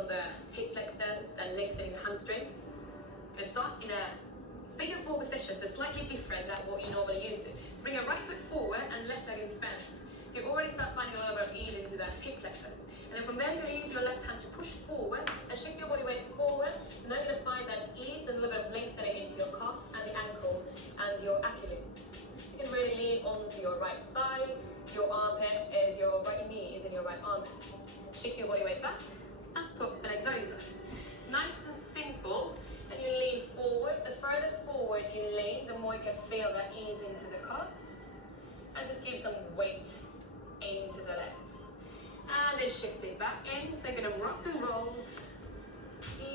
on the hip flexors and lengthening the hamstrings. We're going to start in a figure four position, so slightly different than what you normally used to. So bring your right foot forward and left leg is bent. So you already start finding a little bit of ease into the hip flexors. And then from there you're going to use your left hand to push forward and shift your body weight forward. So now you're going to find that ease and a little bit of lengthening into your calves and the ankle and your Achilles. You can really lean onto your right thigh, your armpit is your right knee is in your right armpit. Shift your body weight back and tuck the legs over. Nice and simple. And you lean forward. The further forward you lean, the more you can feel that ease into the calves. And just give some weight into the legs. And then shift it back in. So you're going to rock and roll.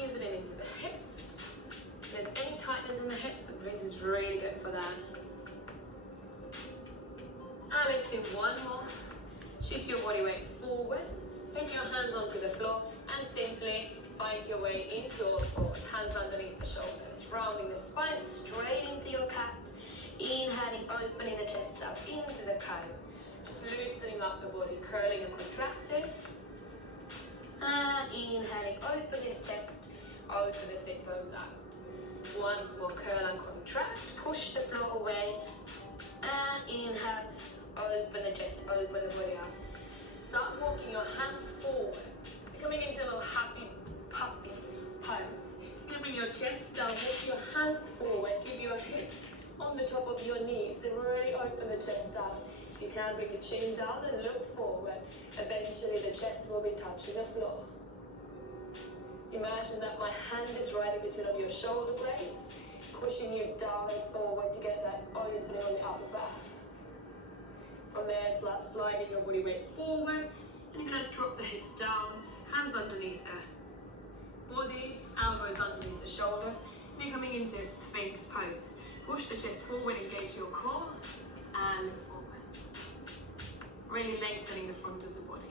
Easing it into the hips. If there's any tightness in the hips, this is really good for that. And let's do one more. Shift your body weight forward. Place your hands onto the floor and simply find your way into all fours. Hands underneath the shoulders. Rounding the spine straight into your cat. Inhaling, opening the chest up into the cow. Just loosening up the body, curling and contracting. And inhaling, opening the chest, open the sit bones out. Once more, curl and contract. Push the floor away. And inhale, open the chest, open the body out. Start walking your hands forward. So coming into a little happy puppy pose. You're going to bring your chest down, walk your hands forward, give your hips on the top of your knees to really open the chest out. You can bring the chin down and look forward. Eventually the chest will be touching the floor. Imagine that my hand is right in between of your shoulder blades, pushing you down and forward to get that opening on the upper back. From there, start sliding your body weight forward, and you're going to drop the hips down, hands underneath the body, elbows underneath the shoulders, and you're coming into a Sphinx pose. Push the chest forward, engage your core, and forward. Really lengthening the front of the body.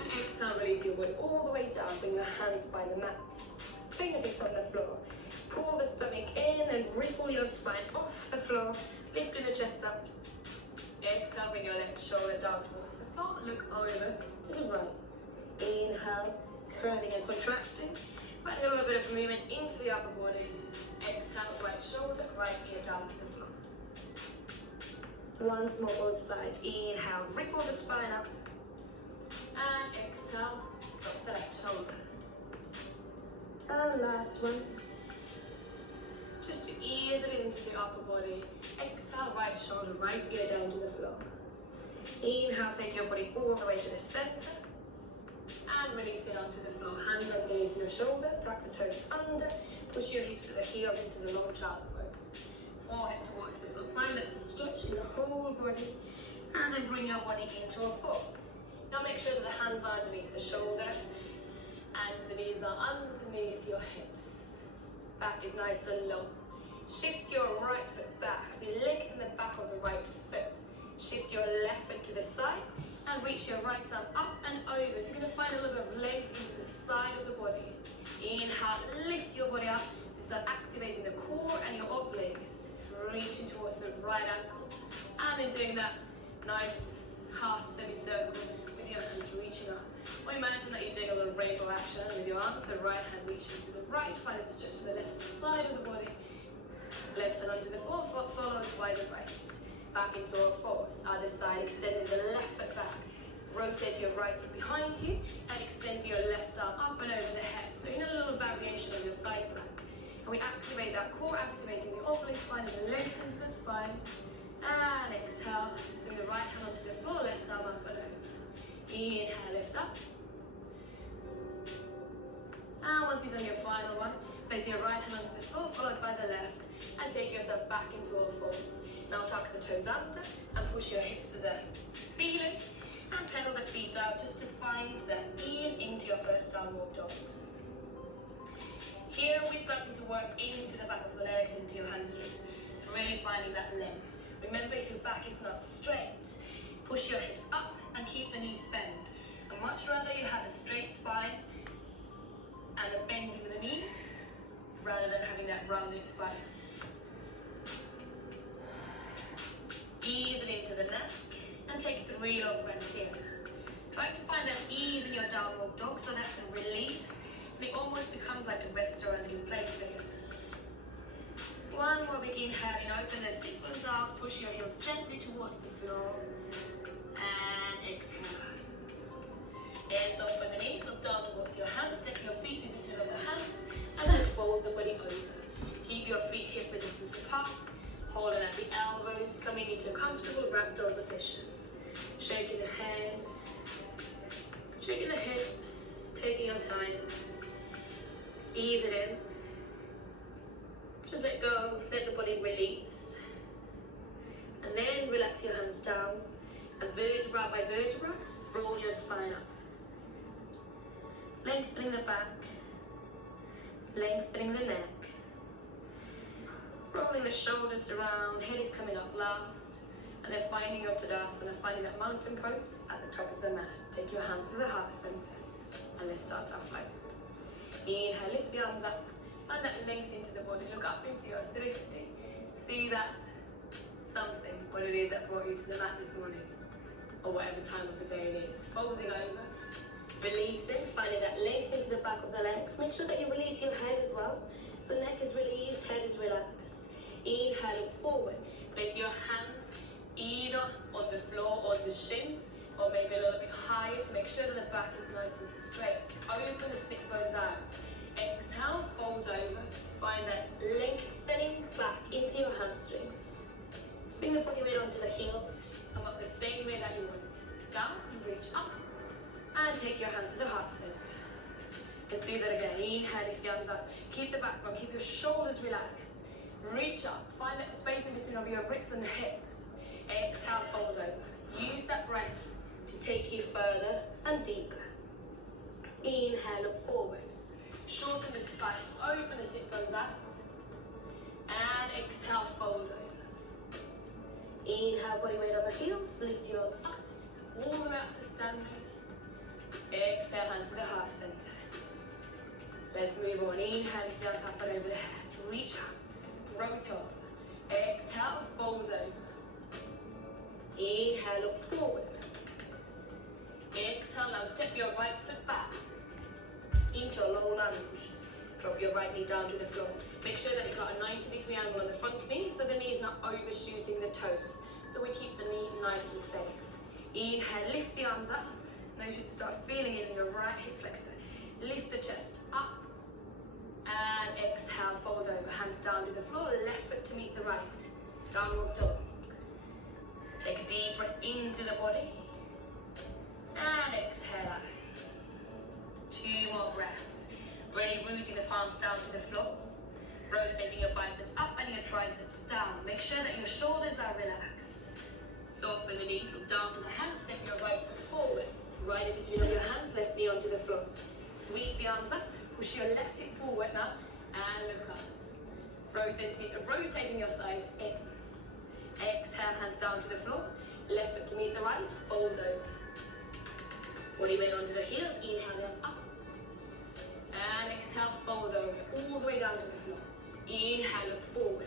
And exhale, release your body all the way down, bring your hands by the mat, fingertips on the floor. Pull the stomach in and ripple your spine off the floor, lifting the chest up. Exhale, bring your left shoulder down towards the floor, look over to the right. Inhale, curling and contracting. Finding a little bit of movement into the upper body. Exhale, right shoulder, right ear down to the floor. Once more, both sides. Inhale, ripple the spine up. And exhale, drop the left shoulder. And last one. Just to ease it into the upper body. Exhale, right shoulder, right ear down to the floor. Inhale, take your body all the way to the center. And release it onto the floor. Hands underneath your shoulders, tuck the toes under. Push your hips to the heels into the long child pose. Forehead towards the floor. Find that stretch in the whole body. And then bring your body into a fours. Now make sure that the hands are underneath the shoulders. And the knees are underneath your hips. Back is nice and long. Shift your right foot back, so you lengthen the back of the right foot. Shift your left foot to the side and reach your right arm up and over. So you're going to find a little bit of length into the side of the body. Inhale, lift your body up. So start activating the core and your obliques. Reaching towards the right ankle. And then doing that nice half semicircle with your hands reaching up. Or imagine that you're doing a little rainbow action with your arms. The right hand reaching to the right, finding the stretch to the left side of the body. Left hand onto the forefoot, followed by the right. Back into all fours. Other side, extending the left foot back. Rotate your right foot behind you and extend your left arm up and over the head. So you need a little variation of your side plank. And we activate that core, activating the obliques, finding the length into the spine. And exhale, bring the right hand onto the floor, left arm up and over. Inhale, lift up. And once you've done your final one, place your right hand onto the floor, followed by the left, and take yourself back into all fours. Now tuck the toes under and push your hips to the ceiling and pedal the feet out just to find the ease into your first downward dogs. Here we're starting to work into the back of the legs, into your hamstrings. So really finding that length. Remember, if your back is not straight, push your hips up and keep the knees bent. And much rather you have a straight spine and a bend in the knees rather than having that rounded spine. Ease it into the neck and take 3 long breaths here. Try to find that ease in your downward dog, so that's a release. and it almost becomes like a rest or as you place figure. One more big inhaling, open those sit bones out, push your heels gently towards the floor, and exhale. Hands open the knees, look down towards your hands, step your feet in between of the hands, and just fold the body over. Keep your feet hip width distance apart, holding at the elbows, coming into a comfortable ragdoll position. Shaking the head, shaking the hips, taking your time. Ease it in. Just let go, let the body release. And then relax your hands down, and vertebra by vertebra, roll your spine up. Lengthening the back, lengthening the neck, rolling the shoulders around, head is coming up last, and then finding your Tadasana, finding that mountain pose at the top of the mat. Take your hands to the heart center, and let's start our flow. Inhale, lift the arms up, and that length into the body, look up into your Dristi. See that something, what it is that brought you to the mat this morning, or whatever time of the day it is. Folding over, releasing, finding that length into the back of the legs. Make sure that you release your head as well. The neck is released, head is relaxed. Inhaling forward. Place your hands either on the floor, on the shins, or maybe a little bit higher to make sure that the back is nice and straight. Open the sit bones out. Exhale, fold over. Find that lengthening back into your hamstrings. Bring the body weight onto the heels. Come up the same way that you went. Down and reach up. And take your hands to the heart center. Let's do that again. Inhale, lift the arms up. Keep the back bone, keep your shoulders relaxed. Reach up, find that space in between of your ribs and the hips. Exhale, fold over. Use that breath to take you further and deeper. Inhale, look forward. Shorten the spine, open the sit bones out. And exhale, fold over. Inhale, body weight over heels, lift your arms up. All the way up to standing. Exhale, hands to the heart center. Let's move on. Inhale, lift the arms up and over the head. Reach up, rotate over. Exhale, fold over. Inhale, look forward. Exhale, now step your right foot back into a low lunge. Drop your right knee down to the floor. Make sure that you've got a 90-degree angle on the front knee so the knee is not overshooting the toes. So we keep the knee nice and safe. Inhale, lift the arms up. Now you should start feeling it in your right hip flexor. Lift the chest up. And exhale, fold over. Hands down to the floor. Left foot to meet the right. Downward dog. Take a deep breath into the body. And exhale out. 2 more breaths. Really rooting the palms down to the floor. Rotating your biceps up and your triceps down. Make sure that your shoulders are relaxed. Soften the knees, look down to the hands. Step your right foot forward. Right in between of your hands, left knee onto the floor. Sweep the arms up. Push your left hip forward now. And look up. Rotating your thighs in. Exhale, hands down to the floor. Left foot to meet the right. Fold over. Body weight onto the heels. Inhale, the arms up. And exhale, fold over. All the way down to the floor. Inhale, look forward.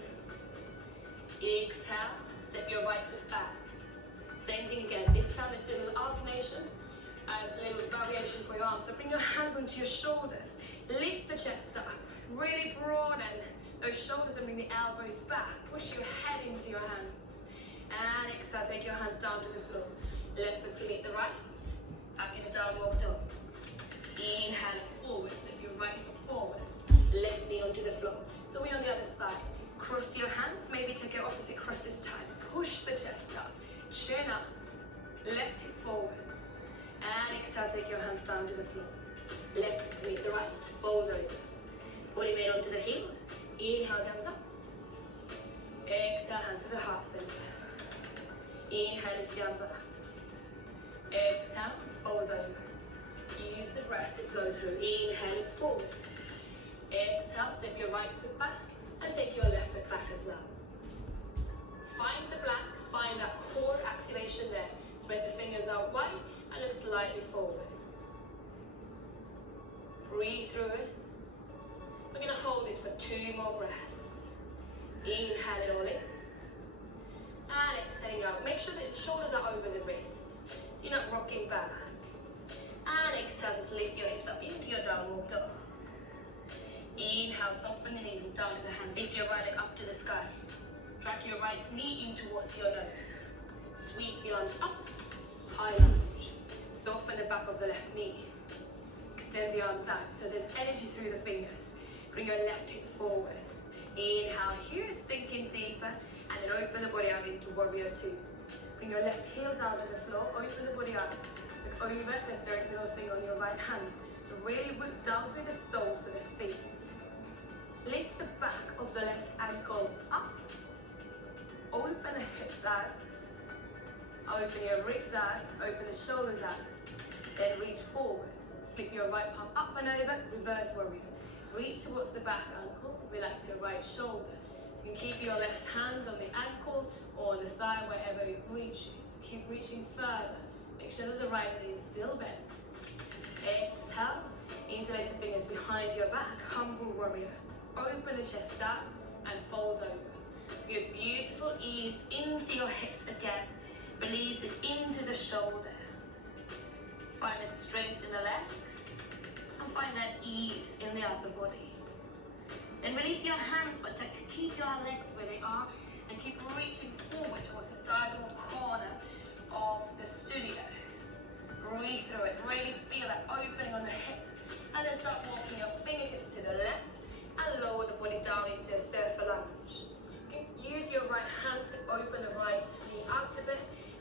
Exhale, step your right foot back. Same thing again. This time let's do a little alternation. A little variation for your arms. So bring your hands onto your shoulders. Lift the chest up. Really broaden those shoulders and bring the elbows back. Push your head into your hands. And exhale, take your hands down to the floor. Left foot to meet the right. Back in a downward dog. Inhale forward. Step your right foot forward. Left knee onto the floor. So we're on the other side. Cross your hands. Maybe take your opposite cross this time. Push the chest up. Chin up. Left hip forward. And exhale, take your hands down to the floor. Left foot to meet the right. Fold over. Body weight onto the heels. Inhale, thumbs up. Exhale, hands to the heart center. Inhale, lift the arms up. Exhale, fold over. Use the breath to flow through. Inhale, forward. Exhale, step your right foot back and take your left foot back as well. Find the black, find that core activation there. Spread the fingers out wide and look slightly forward. Breathe through it. We're going to hold it for 2 more breaths. Inhale it all in. And exhaling out. Make sure that the shoulders are over the wrists, so you're not rocking back. And exhale, just lift your hips up into your downward dog. Inhale, soften the knees, look down to the hands. Lift your right leg up to the sky. Drag your right knee in towards your nose. Sweep the arms up, high lunge. Soften the back of the left knee. Extend the arms out, so there's energy through the fingers. Bring your left hip forward. Inhale here, sink in deeper, and then open the body out into warrior two. Bring your left heel down to the floor, open the body out. Look over the third middle finger on your right hand. So really root down through the soles of the feet. Lift the back of the left ankle up. Open the hips out. Open your ribs out, open the shoulders out. Then reach forward. Flip your right palm up and over, reverse warrior. Reach towards the back ankle, relax your right shoulder. So you can keep your left hand on the ankle or on the thigh, wherever it reaches. Keep reaching further. Make sure that the right knee is still bent. Exhale, interlace the fingers behind your back, humble warrior. Open the chest out and fold over. So give beautiful ease into your hips again. Release it into the shoulders. Find the strength in the legs and find that ease in the upper body. Then release your hands, but keep your legs where they are and keep reaching forward towards the diagonal corner of the studio. Breathe through it, really feel that opening on the hips, and then start walking your fingertips to the left and lower the body down into a surfer lunge. You can use your right hand to open the right knee out a bit.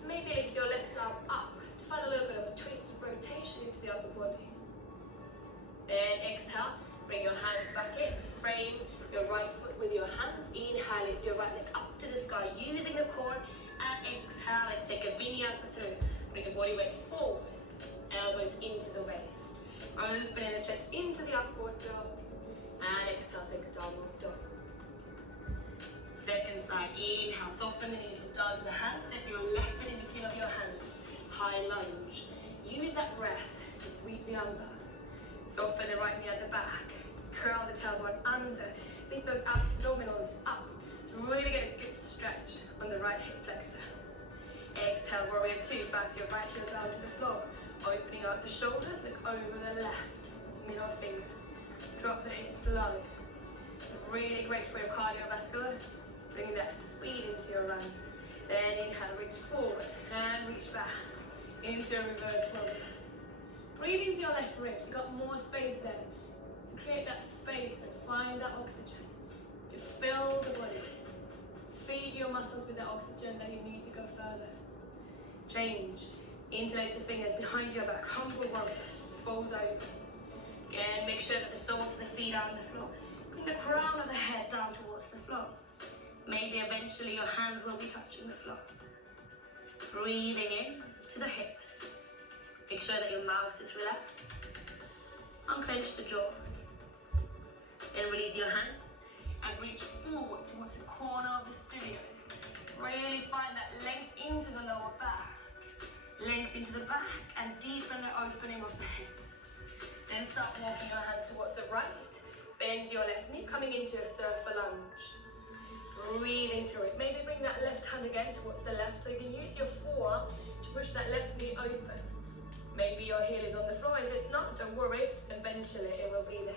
Maybe lift your left arm up to find a little bit of a twist rotation into the upper body. Then exhale, bring your hands back in, frame your right foot with your hands. Inhale, lift your right leg up to the sky using the core, and exhale, let's take a vinyasa through. Bring your body weight forward, elbows into the waist. Opening the chest into the upward dog, and exhale, take a downward dog. Second side, inhale, soften the knees, look down to the hands, step your left foot in between of your hands, high lunge. Use that breath to sweep the arms out. Soften the right knee at the back, curl the tailbone under, lift those abdominals up. So really get a good stretch on the right hip flexor. Exhale, warrior two, back to your right heel down to the floor. Opening out the shoulders, look over the left middle finger. Drop the hips low. It's really great for your cardiovascular. Bring that speed into your runs. Then inhale, reach forward and reach back into a reverse warrior. Breathe into your left ribs. You've got more space there. So create that space and find that oxygen to fill the body. Feed your muscles with the oxygen that you need to go further. Change. Interlace the fingers behind your back. Humble warrior. Fold over. Again, make sure that the soles of the feet are on the floor. Bring the crown of the head down towards the floor. Maybe eventually your hands will be touching the floor. Breathing in to the hips. Make sure that your mouth is relaxed. Unclench the jaw. Then release your hands and reach forward towards the corner of the studio. Really find that length into the lower back. Length into the back and deepen the opening of the hips. Then start walking your hands towards the right. Bend your left knee, coming into a surfer lunge. Breathing through it. Maybe bring that left hand again towards the left so you can use your forearm to push that left knee open. Maybe your heel is on the floor. If it's not, don't worry. Eventually it will be there.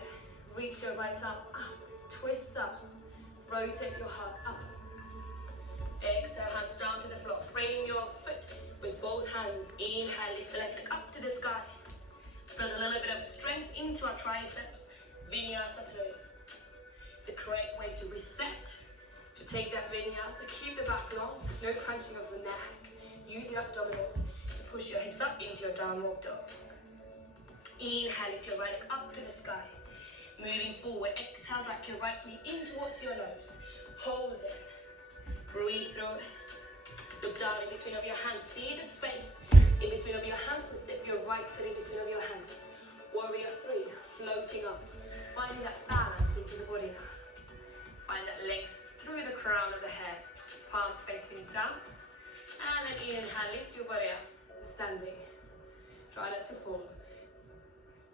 Reach your right arm up. Twist up. Rotate your heart up. Exhale, hands down to the floor. Frame your foot with both hands. Inhale, lift the left leg up to the sky. Let's build a little bit of strength into our triceps. Vinyasa through. It's a great way to reset. To take that vinyasa, keep the back long, no crunching of the neck. Use the abdominals to push your hips up into your downward dog. Inhale, lift your right leg up to the sky. Moving forward, exhale, drag your right knee in towards your nose. Hold it. Breathe through it. Look down in between of your hands. See the space in between of your hands and step your right foot in between of your hands. Warrior three, floating up. Finding that balance into the body now. Find that length through the crown of the head, palms facing down, and then inhale, lift your body up, standing. Try not to fall.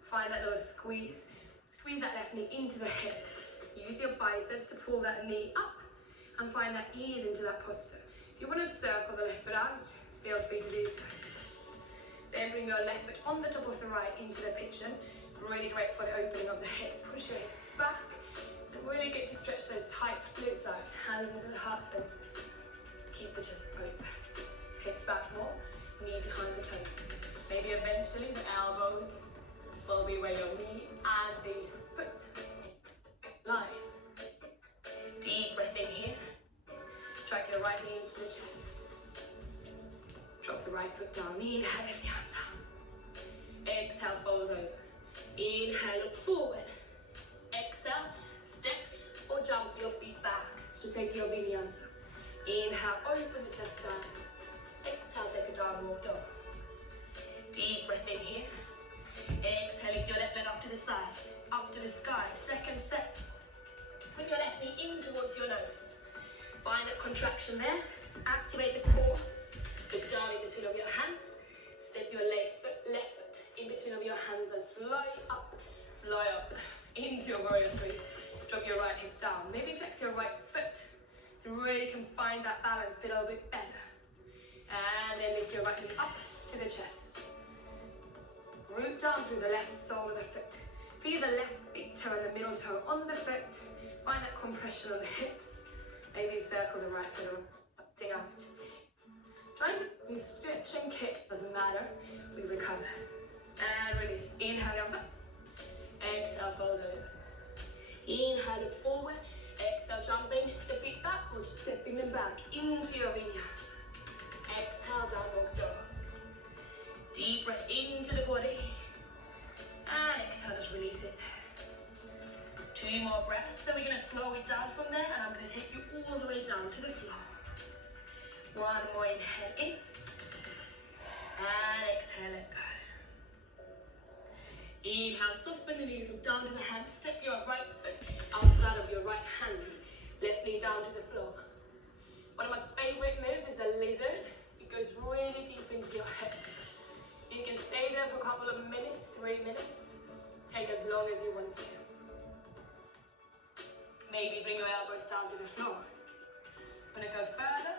Find that little squeeze. Squeeze that left knee into the hips. Use your biceps to pull that knee up and find that ease into that posture. If you want to circle the left foot out, feel free to do so. Then bring your left foot on the top of the right into the pigeon. It's really great for the opening of the hips. Push your hips back And really get to stretch those tight glutes out, hands into the heart centre. Keep the chest open. Hips back more, knee behind the toes. Maybe eventually the elbows will be where your knee and the foot lie. Deep breath in here. Drag your right knee into the chest. Drop the right foot down. Inhale, lift the arms up. Exhale, fold over. Inhale, look forward. Exhale, step or jump your feet back to take your vinyasa. Inhale, open the chest down. Exhale, take a downward dog. Deep breath in here. Exhale, lift your left leg up to the side, up to the sky. Second step. Bring your left knee in towards your nose. Find that contraction there. Activate the core. Look down in between of your hands. Step your left foot in between of your hands and fly up into your warrior three. Drop your right hip down. Maybe flex your right foot so really can find that balance a little bit better. And then lift your right knee up to the chest. Root down through the left sole of the foot. Feel the left big toe and the middle toe on the foot. Find that compression on the hips. Maybe circle the right foot sing out. Trying to stretch and kick, doesn't matter. We recover. And release. Inhale, arms up. Exhale, fold over. Inhale, look forward. Exhale, jumping the feet back or just stepping them back into your vinyasa. Exhale, downward dog. Deep breath into the body. And exhale, just release it. 2 more breaths. So we're going to slow it down from there and I'm going to take you all the way down to the floor. 1 more inhale in. And exhale, let go. Inhale, soften the knees, look down to the hands. Step your right foot outside of your right hand. Left knee down to the floor. One of my favorite moves is the lizard. It goes really deep into your hips. You can stay there for a couple of minutes, 3 minutes. Take as long as you want to. Maybe bring your elbows down to the floor. Want to go further?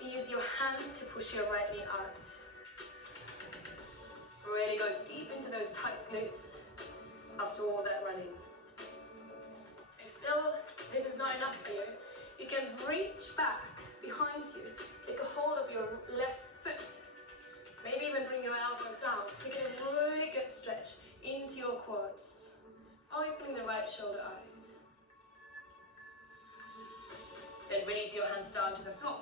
You can use your hand to push your right knee out. Really goes deep into those tight glutes after all that running. If still this is not enough for you, you can reach back behind you, take a hold of your left foot, maybe even bring your elbow down so you get a really good stretch into your quads, opening the right shoulder out. Then release your hands down to the floor,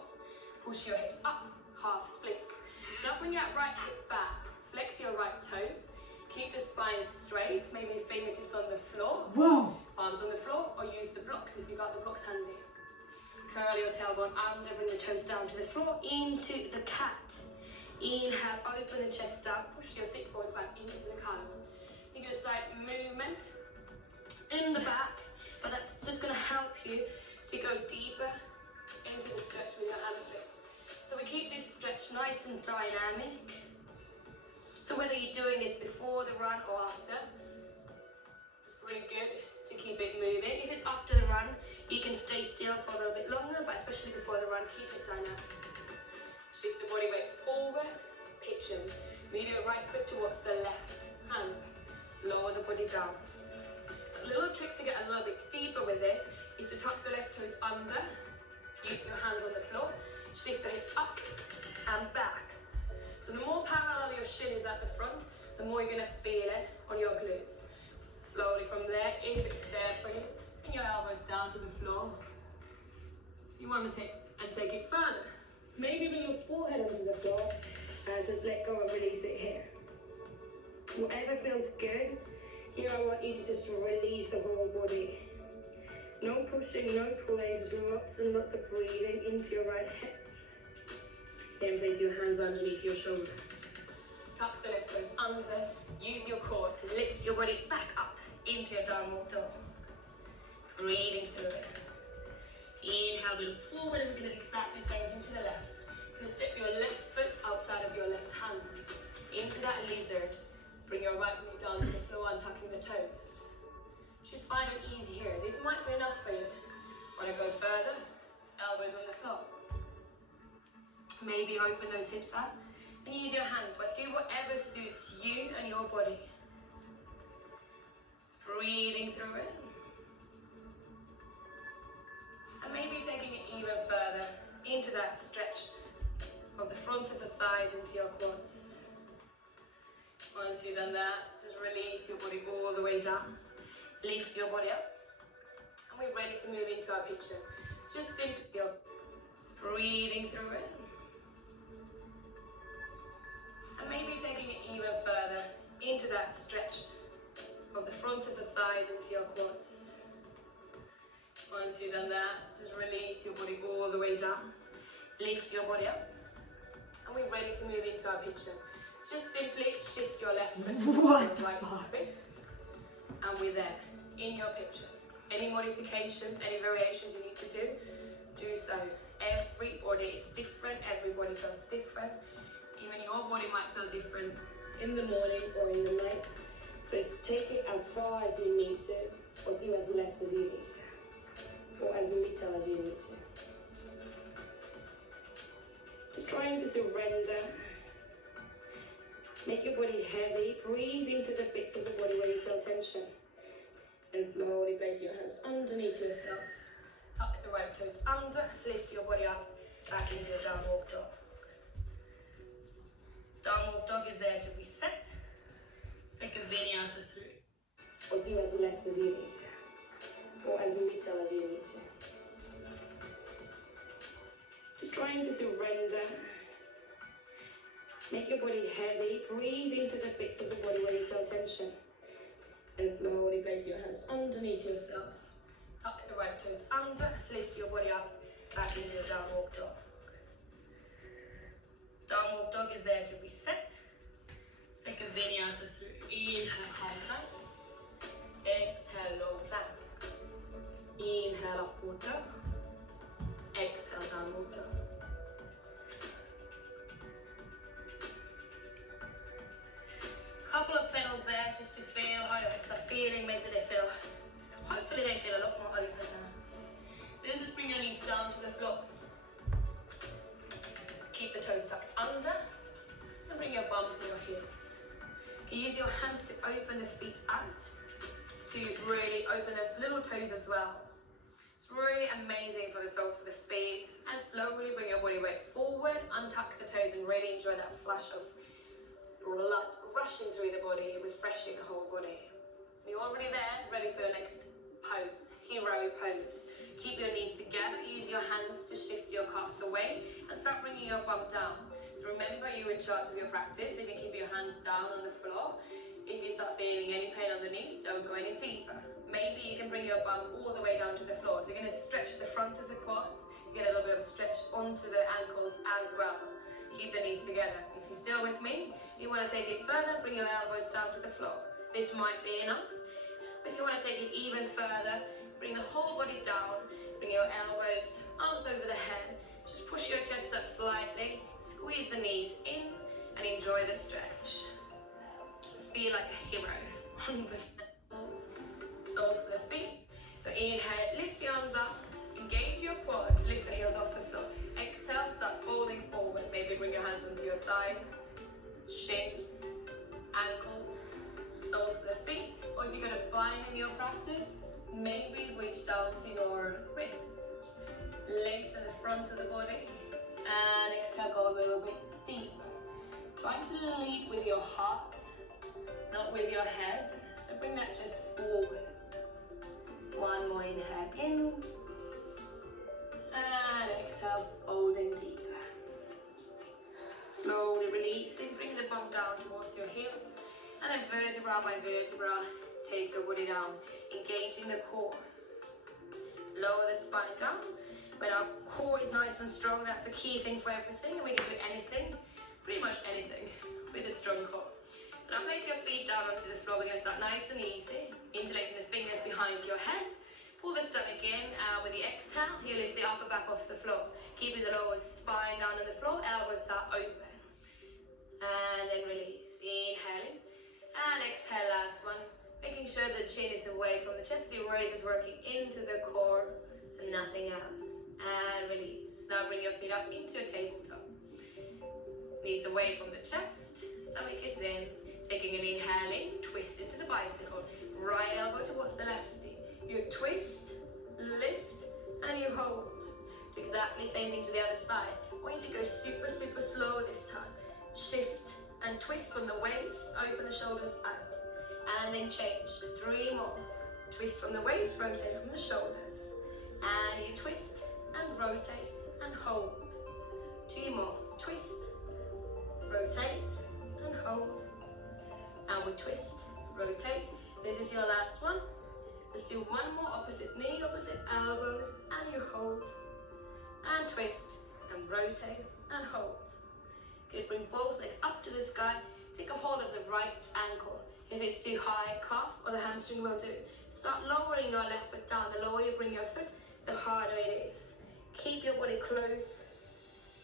push your hips up, half splits. So now bring that right hip back. Flex your right toes, keep the spine straight, maybe fingertips on the floor, Whoa. Arms on the floor, or use the blocks if you've got the blocks handy. Curl your tailbone under, bring the toes down to the floor, into the cat. Inhale, open the chest up, push your sit bones back into the cow. So you're going to start movement in the back, but that's just going to help you to go deeper into the stretch with your hamstrings. So we keep this stretch nice and dynamic. So whether you're doing this before the run or after, it's pretty good to keep it moving. If it's after the run, you can stay still for a little bit longer, but especially before the run, keep it dynamic. Shift the body weight forward, pigeon. Move your right foot towards the left hand. Lower the body down. A little trick to get a little bit deeper with this is to tuck the left toes under, use your hands on the floor, shift the hips up and back. So the more parallel your shin is at the front, the more you're going to feel it on your glutes. Slowly from there, if it's there for you, bring your elbows down to the floor. If you want to take it further, maybe bring your forehead onto the floor and just let go and release it here. Whatever feels good, here I want you to just release the whole body. No pushing, no pulling, just lots and lots of breathing into your right hip. Then place your hands underneath your shoulders. Tuck the left toes under. Use your core to lift your body back up into your downward dog. Breathing through it. Inhale, we look forward and we're going to do exactly the same thing to the left. You're going to step your left foot outside of your left hand into that lizard. Bring your right knee down to the floor, untucking the toes. You should find it easy here. This might be enough for you. Want to go further? Elbows on the floor. Maybe open those hips up and use your hands, but do whatever suits you and your body. Breathing through it. And maybe taking it even further into that stretch of the front of the thighs into your quads. Once you've done that, just release your body all the way down. Lift your body up. And we're ready to move into our picture. So just simply you're breathing through it. And maybe taking it even further into that stretch of the front of the thighs into your quads. Once you've done that, just release your body all the way down. Lift your body up. And we're ready to move into our picture. So just simply shift your left foot to your right wrist. And we're there, in your picture. Any modifications, any variations you need to do so. Everybody is different, everybody feels different. Even your body might feel different in the morning or in the night. So take it as far as you need to, or do as less as you need to, or as little as you need to. Just trying to surrender. Make your body heavy. Breathe into the bits of the body where you feel tension. And slowly place your hands underneath yourself. Tuck the right toes under. Lift your body up. Back into your downward dog. Downward dog is there to reset. Second vinyasa through. Or do as less as you need to. Or as little as you need to. Just trying to surrender. Make your body heavy. Breathe into the bits of the body where you feel tension. And slowly place your hands underneath yourself. Tuck the right toes under. Lift your body up. Back into your downward dog. Downward dog is there to reset. Second vinyasa through. Inhale, high plank. Exhale, low plank. Inhale, upward dog. Exhale, downward dog. Couple of pedals there just to feel how your hips are feeling. Maybe they feel, hopefully they feel a lot more open now. Then just bring your knees down to the floor. Keep the toes tucked under and bring your bum to your heels. Use your hands to open the feet out, to really open those little toes as well. It's really amazing for the soles of the feet. And slowly bring your body weight forward, untuck the toes and really enjoy that flush of blood rushing through the body, refreshing the whole body. You're already there, ready for your next pose, hero pose. Keep your knees together, use your hands to shift your calves away and start bringing your bum down. So remember, you're in charge of your practice. If you keep your hands down on the floor, if you start feeling any pain on the knees, don't go any deeper. Maybe you can bring your bum all the way down to the floor. So you're going to stretch the front of the quads, get a little bit of stretch onto the ankles as well. Keep the knees together. If you're still with me, you want to take it further, bring your elbows down to the floor. This might be enough. If you want to take it even further, bring the whole body down, bring your elbows, arms over the head, just push your chest up slightly, squeeze the knees in and enjoy the stretch. Feel like a hero on the soles of the feet. So inhale, lift the arms up, engage your quads, lift the heels off the floor. Exhale, start folding forward. Maybe bring your hands onto your thighs, shins, ankles, soles of the feet. Or if you've got a bind in your practice, maybe reach down to your wrist. Lengthen the front of the body. And exhale, go a little bit deeper. Trying to lead with your heart, not with your head. So bring that chest forward. One more inhale in. And exhale, folding deeper. Slowly releasing, bring the bum down towards your heels. And then vertebra by vertebra, take your body down, engaging the core. Lower the spine down. When our core is nice and strong, that's the key thing for everything. And we can do anything, pretty much anything, with a strong core. So now place your feet down onto the floor. We're going to start nice and easy, interlacing the fingers behind your head. Pull the stomach in with the exhale. You lift the upper back off the floor. Keeping the lower spine down on the floor, elbows are open. And then release. Inhaling. And exhale, last one. Making sure the chin is away from the chest, so your weight is working into the core and nothing else. And release. Now bring your feet up into a tabletop. Knees away from the chest, stomach is in. Taking an inhale in, twist into the bicycle. Right elbow towards the left knee. You twist, lift, and you hold. Do exactly the same thing to the other side. I want you to go super, super slow this time. Shift and twist from the waist, open the shoulders out, and then change. 3 more. Twist from the waist, rotate from the shoulders, and you twist and rotate and hold. 2 more. Twist, rotate, and hold. And we twist, rotate. This is your last one. Let's do 1 more. Opposite knee, opposite elbow, and you hold. And twist, and rotate, and hold. Good, bring both legs up to the sky. Take a hold of the right ankle. If it's too high, calf or the hamstring will do. Start lowering your left foot down. The lower you bring your foot, the harder it is. Keep your body close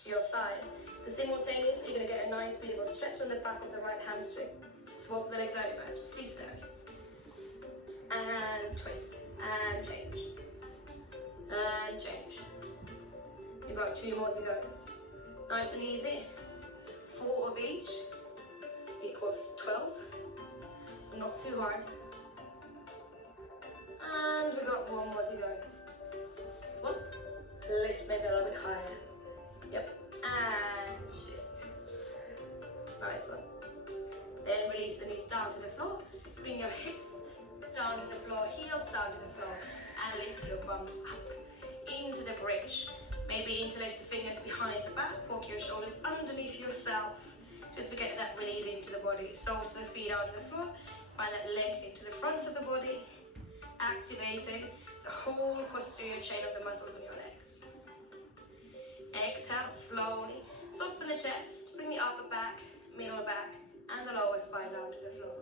to your thigh. So simultaneously, you're going to get a nice, beautiful stretch on the back of the right hamstring. Swap the legs over, scissors. And twist, and change. And change. You've got 2 more to go. Nice and easy. 4 of each equals 12. So not too hard. And we've got 1 more to go. Swap. Lift maybe a little bit higher. Yep. And shift. Nice one. Then release the knees down to the floor. Bring your hips down to the floor, heels down to the floor, and lift your bum up into the bridge. Maybe interlace the fingers behind the back, walk your shoulders underneath yourself, just to get that release into the body. Soles of the feet on the floor, find that length into the front of the body, activating the whole posterior chain of the muscles on your legs. Exhale slowly, soften the chest, bring the upper back, middle back, and the lower spine down to the floor.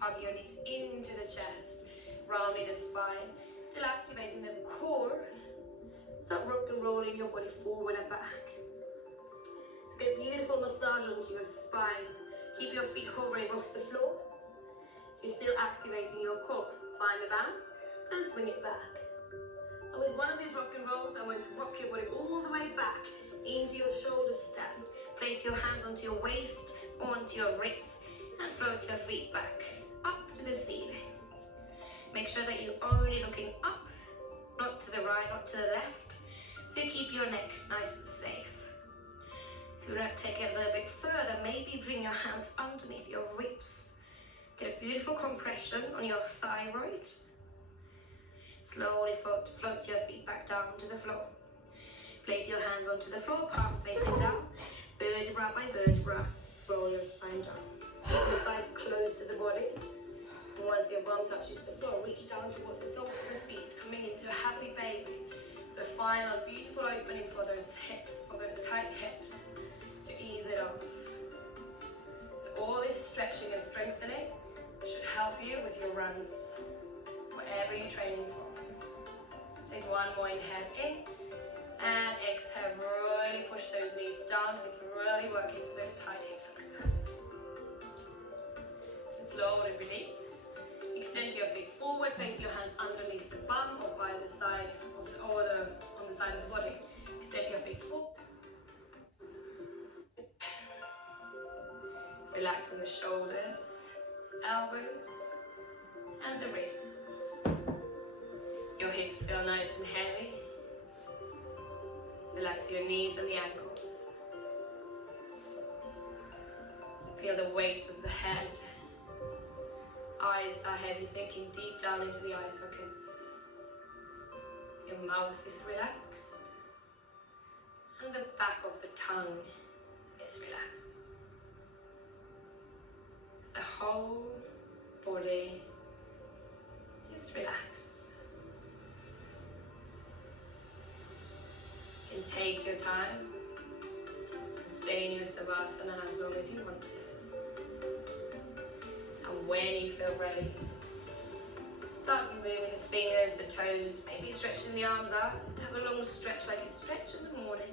Hug your knees into the chest, rounding the spine, still activating the core. Start rock and rolling your body forward and back. So get a beautiful massage onto your spine. Keep your feet hovering off the floor. So you're still activating your core. Find the balance and swing it back. And with one of these rock and rolls, I'm going to rock your body all the way back into your shoulder stand. Place your hands onto your waist, onto your wrists, and float your feet back up to the ceiling. Make sure that you're only looking up, not to the right, not to the left, so you keep your neck nice and safe. If you want to take it a little bit further, maybe bring your hands underneath your ribs. Get a beautiful compression on your thyroid. Slowly float your feet back down to the floor. Place your hands onto the floor, palms facing down, vertebra by vertebra. Roll your spine down. Keep your thighs close to the body. And once your bum touches the floor, reach down towards the soles of the feet, coming into a happy baby. So final beautiful opening for those hips, for those tight hips, to ease it off. So all this stretching and strengthening should help you with your runs, whatever you're training for. Take 1 more inhale in, and exhale, really push those knees down so you can really work into those tight hip flexors. And slowly release. Extend your feet forward, place your hands underneath the bum or by the side of on the side of the body. Extend your feet forward. Relaxing the shoulders, elbows, and the wrists. Your hips feel nice and heavy. Relax your knees and the ankles. Feel the weight of the head. Eyes are heavy, sinking deep down into the eye sockets. Your mouth is relaxed. And the back of the tongue is relaxed. The whole body is relaxed. You can take your time and stay in your savasana as long as you want to. And when you feel ready, start moving the fingers, the toes, maybe stretching the arms out. Have a long stretch like you stretch in the morning.